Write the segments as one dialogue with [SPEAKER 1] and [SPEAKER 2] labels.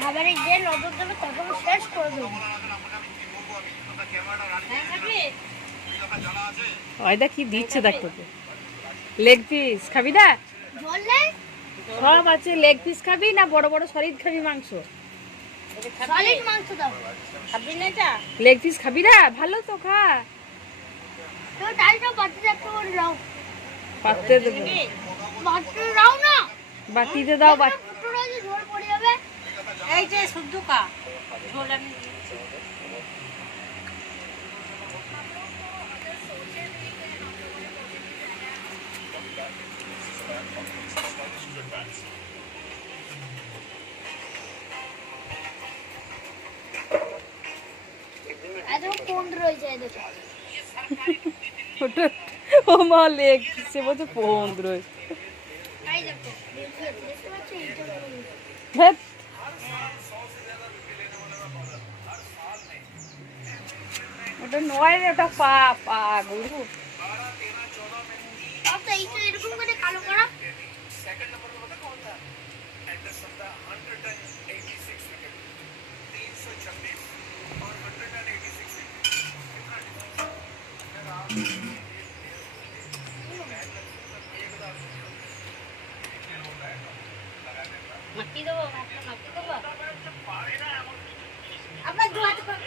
[SPEAKER 1] খাবারে যে নজর দেবে তখন শেষ করে দেবো।
[SPEAKER 2] ওইদা কি দিচ্ছে দেখ তোকে? লেগ পিস খাবি না সব আছে লেগ পিস খাবি না বড় বড় সলিড খাবি মাংস?
[SPEAKER 1] সলিড মাংস দাও।
[SPEAKER 2] খাবি না এটা? লেগ পিস খাবি না? ভালো তো খা।
[SPEAKER 1] তো ডালটা বাটি
[SPEAKER 2] দেবো।
[SPEAKER 1] বাটি না।
[SPEAKER 2] বাটিতে দাও বাটি
[SPEAKER 1] ফুটুরা যে ঝোল পড়ে যাবে
[SPEAKER 3] এই যে শুদ্ধ কা ঝোল আমি
[SPEAKER 1] কোন রয়েছে দেখো
[SPEAKER 2] ওটা ও মা লেগ সে বলছে পনেরো। হ্যাঁ ওটা নয় রে ওটা পা পা গরু
[SPEAKER 1] আচ্ছা এইটা এরকম করে কালো করা
[SPEAKER 3] মাটি দেবো ভাতটা মাটি দেবো
[SPEAKER 1] আপনার দু হাতে করে-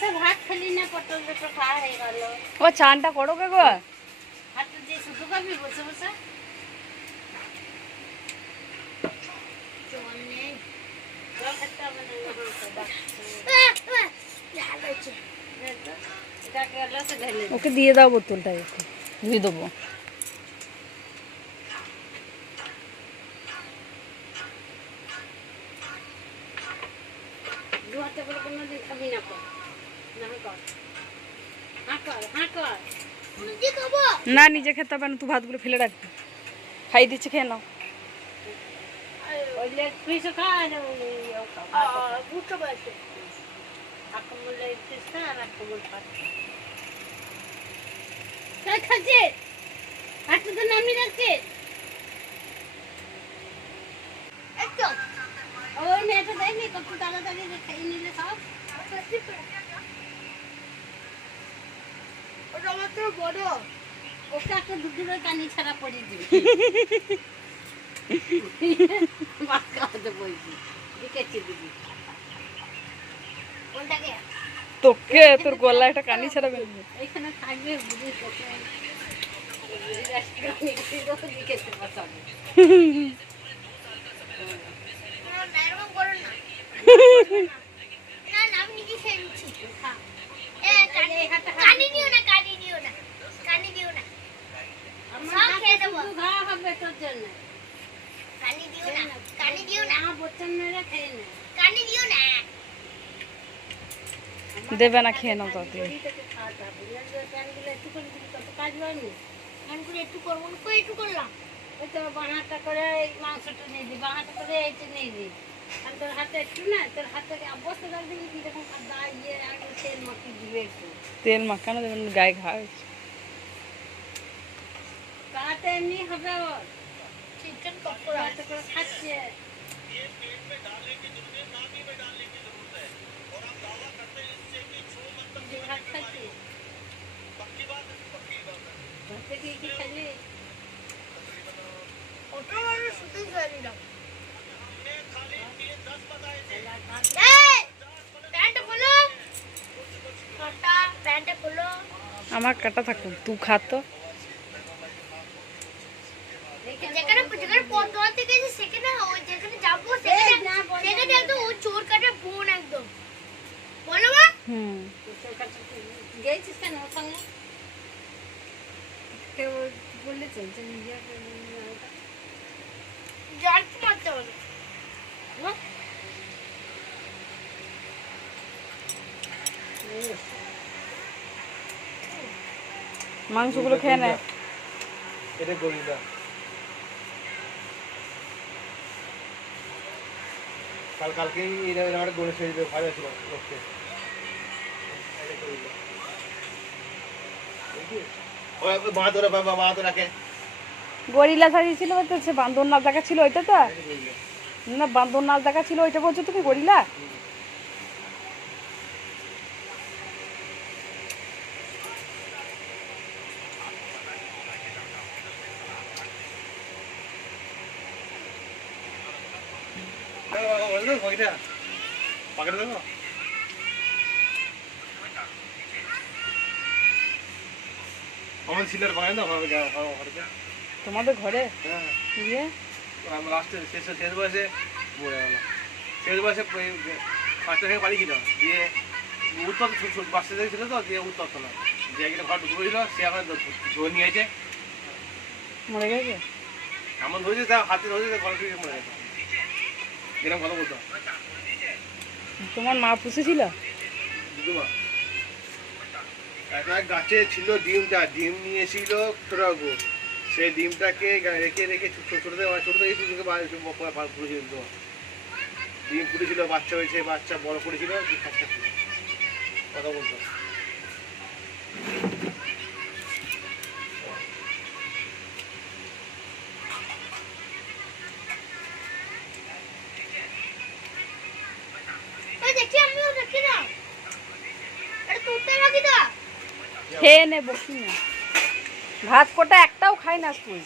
[SPEAKER 3] তার কাছে ভাত খেলি না পটল দুটো খাওয়া হয়ে গেল
[SPEAKER 2] ও চানটা করো কে গো
[SPEAKER 3] হাতে দিয়ে শুধু খাবি বসে বসে
[SPEAKER 1] জল নেই
[SPEAKER 3] জল খেতে হবে না যখন খাবা।
[SPEAKER 1] আহ, আহ, ঝাল হয়েছে
[SPEAKER 3] নে তো, এটাকে গ্লাসে ঢেলে দে।
[SPEAKER 2] ওকে দিয়ে দাও বোতলটা একটু ধুয়ে দেবো
[SPEAKER 3] দু হাতে করে কোনোদিন খাবি না কর না,
[SPEAKER 1] নিজে
[SPEAKER 2] খেতে হবে না, তুই ভাতগুলো ফেলে রাখবি। খাই দিচ্ছে, খেয়ে নাও।
[SPEAKER 1] খাচ্ছে
[SPEAKER 3] তো। রাখছে ওই মেয়েটা দেয়নি কত তাড়াতাড়ি নিলে সব?
[SPEAKER 1] মাত্র বড়
[SPEAKER 3] ওকে একটা দুধুরের কানি ছাড়া পড়ে
[SPEAKER 1] কোনটাকে
[SPEAKER 2] তোকে তোর গলা একটা কানি ছাড়া বেরোবে
[SPEAKER 3] এইখানে থাকবে তোকে। বুঝি রাষ্ট্রীয় দিকেছে বসাবে
[SPEAKER 1] না না এরকম করো না না না আমি নিজে খেয়ে নিচ্ছি
[SPEAKER 3] খা
[SPEAKER 1] এ কানি কানি নিও না কানি নিও না কানি দিও না
[SPEAKER 3] আমার
[SPEAKER 1] সব
[SPEAKER 3] হাতে
[SPEAKER 1] খেয়ে নেব।
[SPEAKER 3] শুধু ঘা হবে তোর জন্য।
[SPEAKER 1] কানি দিও না কানি দিও না।
[SPEAKER 3] না বোতল মেরে খেয়ে নে।
[SPEAKER 1] কানি দিও না।
[SPEAKER 2] দেবে না খেয়ে নাও তাতে
[SPEAKER 3] একটু
[SPEAKER 1] করব একটু করলাম।
[SPEAKER 3] ওই তো বাঁহাটা করে মাংসটা নিয়ে দিই বাঁহাটা করে এইটা নিয়ে দিই। আর তোর হাতে একটু না তোর হাতে অবস্থা আগে তেল মাখি দিবে একটু
[SPEAKER 2] তেল মাখানো দেবেন গায়ে ঘা হয়েছে।
[SPEAKER 3] কাতে এমনি হবে ওর
[SPEAKER 1] চিকেন পকোড়া
[SPEAKER 3] হাতে করে খাচ্ছে যে ভাত খাচ্ছিস? ভাতে কি কি খালি
[SPEAKER 1] ওটা মানে শুধু খেয়ে নিলাম
[SPEAKER 3] ভাত
[SPEAKER 1] এই প্যান্টটা খোলো কটা প্যান্টটা খোলো
[SPEAKER 2] আমার কাটা থাকুক তুই খা
[SPEAKER 1] বর্তমান থেকে যে সেখানে যেখানে যাব সেখানে সেখানে একদম ও চোর কাটার বোন একদম। বলো মা।
[SPEAKER 2] হুম।
[SPEAKER 3] গেছিস কেন ওর সঙ্গে? কেউ বললে চলছে নিজের
[SPEAKER 1] জল মারতে হবে।
[SPEAKER 2] মাংসগুলো খেয়ে নেয়
[SPEAKER 4] এটা গরিলা। কাল কালকেই এটা একটা গণেশ হয়ে ভালো ছিল লোককে। মা ধরে বাবা মা তোরাকে
[SPEAKER 2] গরিলা সাজিয়েছিল বান্দর নাচ দেখা ছিল ওইটা তো। না বান্দর নাচ দেখা ছিল ওইটা বলছো তুমি গরিলা?
[SPEAKER 4] ওই ওইটা দেবো? আমার সিলের পাকেটে দাও আমার ঘরে
[SPEAKER 2] তোমাদের ঘরে?
[SPEAKER 4] হ্যাঁ।
[SPEAKER 2] দিয়ে?
[SPEAKER 4] আমরা লাস্টে শেষ শেষ বয়সে মরে গেল। শেষ বয়সে পাঁচটা থেকে বাড়ি ছিল দিয়ে উত্তর বাচ্চা থেকে ছিল তো দিয়ে উত্তর না যে একটা ঘর ঢুকে ছিল সে এখন ধরে নিয়েছে
[SPEAKER 2] মরে গেছে?
[SPEAKER 4] এমন ধরেছে তা হাতে ধরেছে ঘরে মরে গেছে। এরকম কথা বলতো
[SPEAKER 2] তোমার মা পুষেছিল
[SPEAKER 4] গাছে ছিল ডিমটা ডিম নিয়ে এসেছিল তোরা গো সেই ডিমটাকে রেখে রেখে ছোট ছোট থেকে ছোট থেকে পুড়েছিল ডিম ফুটেছিল বাচ্চা হয়েছে বাচ্চা বড় করেছিল কথা বলতো
[SPEAKER 1] ওই দেখি আমিও দেখি না এটা তুলতে বাকি দা
[SPEAKER 2] খেয়ে নে বসি না। ভাত কোটা একটাও খাই না তুই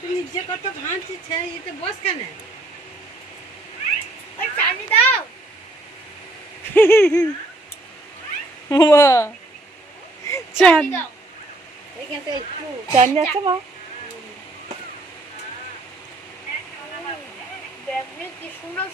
[SPEAKER 3] তুই নিজে কত ভাঙছিস এতে বস কেন?
[SPEAKER 1] চানি দাও।
[SPEAKER 2] চান।
[SPEAKER 1] চানি
[SPEAKER 3] একটু
[SPEAKER 2] মা?
[SPEAKER 1] ব্যাগনি কি সুন্দর